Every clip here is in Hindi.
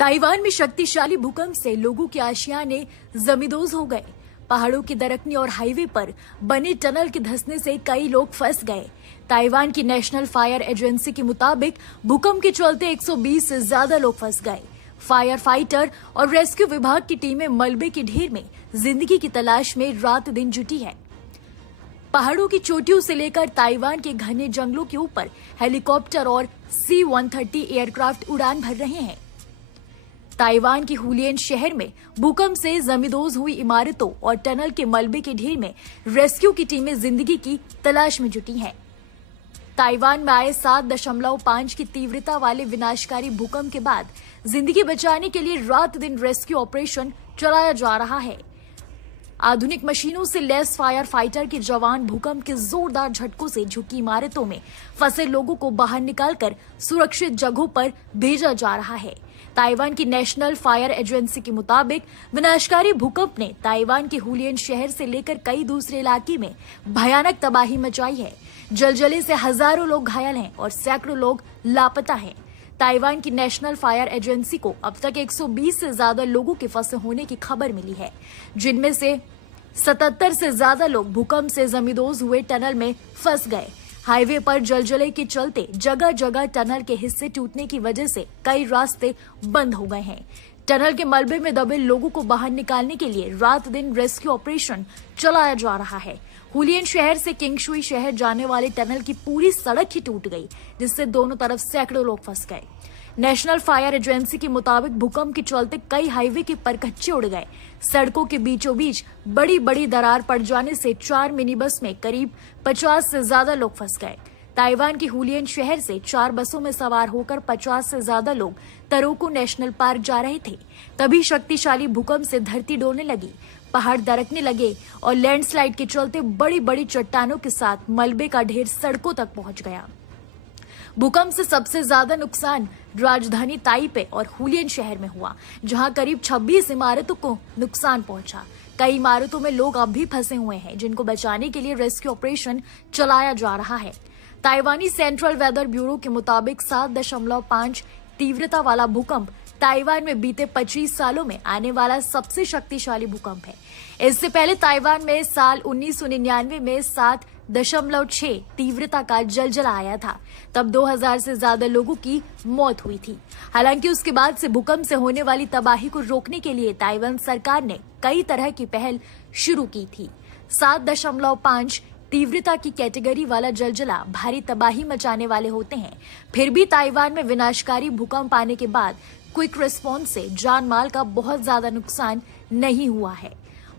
ताइवान में शक्तिशाली भूकंप से लोगों के आशियाने जमींदोज हो गए। पहाड़ों की दरकनी और हाईवे पर बने टनल के धंसने से कई लोग फंस गए। ताइवान की नेशनल फायर एजेंसी के मुताबिक भूकंप के चलते 120 से ज्यादा लोग फंस गए। फायर फाइटर और रेस्क्यू विभाग की टीमें मलबे के ढेर में जिंदगी की तलाश में रात दिन जुटी है। पहाड़ों की चोटियों से लेकर ताइवान के घने जंगलों के ऊपर हेलीकॉप्टर और C-130 एयरक्राफ्ट उड़ान भर रहे हैं। ताइवान के हुलियन शहर में भूकंप से जमींदोज हुई इमारतों और टनल के मलबे के ढेर में रेस्क्यू की टीमें जिंदगी की तलाश में जुटी हैं। ताइवान में आए 7.5 की तीव्रता वाले विनाशकारी भूकंप के बाद जिंदगी बचाने के लिए रात दिन रेस्क्यू ऑपरेशन चलाया जा रहा है। आधुनिक मशीनों से लैस फायर फाइटर के जवान भूकंप के जोरदार झटकों से झुकी इमारतों में फंसे लोगों को बाहर निकालकर सुरक्षित जगहों पर भेजा जा रहा है। ताइवान की नेशनल फायर एजेंसी के मुताबिक विनाशकारी भूकंप ने ताइवान के हुलियन शहर से लेकर कई दूसरे इलाके में भयानक तबाही मचाई है। जलजले से हजारों लोग घायल हैं और सैकड़ों लोग लापता हैं। ताइवान की नेशनल फायर एजेंसी को अब तक 120 से ज्यादा लोगों के फंसे होने की खबर मिली है, जिनमें से 77 से ज्यादा लोग भूकंप से जमींदोज हुए टनल में फंस गए। हाईवे पर जलजले के चलते जगह जगह टनल के हिस्से टूटने की वजह से कई रास्ते बंद हो गए हैं। टनल के मलबे में दबे लोगों को बाहर निकालने के लिए रात दिन रेस्क्यू ऑपरेशन चलाया जा रहा है। हुलियन शहर से किंगशुई शहर जाने वाले टनल की पूरी सड़क ही टूट गई, जिससे दोनों तरफ सैकड़ों लोग फंस गए। नेशनल फायर एजेंसी के मुताबिक भूकंप के चलते कई हाईवे के परखच्चे उड़ गए। सड़कों के बीचों बीच बड़ी बड़ी दरार पड़ जाने से 4 मिनी बस में करीब 50 से ज्यादा लोग फंस गए। ताइवान के हुलियन शहर से 4 बसों में सवार होकर 50 से ज्यादा लोग तरोको नेशनल पार्क जा रहे थे। तभी शक्तिशाली भूकंप से धरती डोलने लगी, पहाड़ दरकने लगे और लैंडस्लाइड के चलते बड़ी बड़ी चट्टानों के साथ मलबे का ढेर सड़कों तक पहुंच गया। भूकंप से सबसे ज्यादा नुकसान राजधानी ताइपे और हुलियन शहर में हुआ, जहां करीब 26 इमारतों को नुकसान पहुंचा। कई इमारतों में लोग अब भी फंसे हुए हैं, जिनको बचाने के लिए रेस्क्यू ऑपरेशन चलाया जा रहा है। ताइवानी सेंट्रल वेदर ब्यूरो के मुताबिक 7.5 तीव्रता वाला भूकंप ताइवान में बीते 25 सालों में आने वाला सबसे शक्तिशाली भूकंप है। इससे पहले ताइवान में साल 1999 में 7.6 तीव्रता का जलजला आया था। तब 2000 से ज्यादा लोगों की मौत हुई थी। हालांकि उसके बाद से भूकंप से होने वाली तबाही को रोकने के लिए ताइवान सरकार ने कई तरह की पहल शुरू की थी। 7.5 तीव्रता की कैटेगरी वाला जलजला भारी तबाही मचाने वाले होते हैं। फिर भी ताइवान में विनाशकारी भूकंप आने के बाद क्विक रिस्पॉन्स से जान माल का बहुत ज्यादा नुकसान नहीं हुआ है।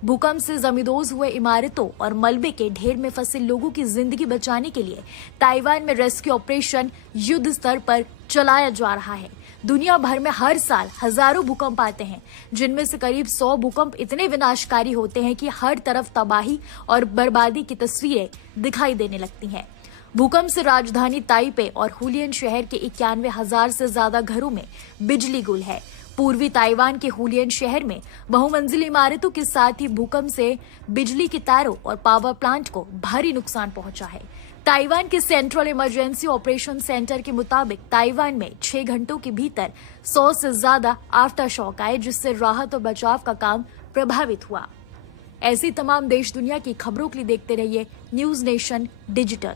भूकंप से जमींदोज हुए इमारतों और मलबे के ढेर में फंसे लोगों की जिंदगी बचाने के लिए ताइवान में रेस्क्यू ऑपरेशन युद्ध स्तर पर चलाया जा रहा है। दुनिया भर में हर साल हजारों भूकंप आते हैं, जिनमें से करीब 100 भूकंप इतने विनाशकारी होते हैं कि हर तरफ तबाही और बर्बादी की तस्वीरें दिखाई देने लगती हैं। भूकंप से राजधानी ताइपे और हुलियन शहर के 91,000 से ज्यादा घरों में बिजली गुल है। पूर्वी ताइवान के हुलियन शहर में बहुमंजिली इमारतों के साथ ही भूकंप से बिजली के तारों और पावर प्लांट को भारी नुकसान पहुंचा है। ताइवान के सेंट्रल इमरजेंसी ऑपरेशन सेंटर के मुताबिक ताइवान में 6 घंटों के भीतर 100 से ज्यादा आफ्टर शॉक आए, जिससे राहत और बचाव का काम प्रभावित हुआ। ऐसी तमाम देश दुनिया की खबरों के लिए देखते रहिए न्यूज नेशन डिजिटल।